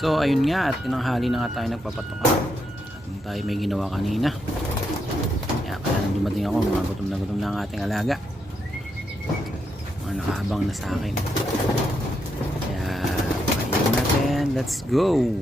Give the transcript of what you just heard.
So ayun nga, at tinanghali na nga tayo nagpapatukan. At tayo may ginawa kanina. Kaya nang dumating ako, mga gutom na ang ating alaga. Mga nakaabang na sa akin. Kaya pakainin natin. Let's go!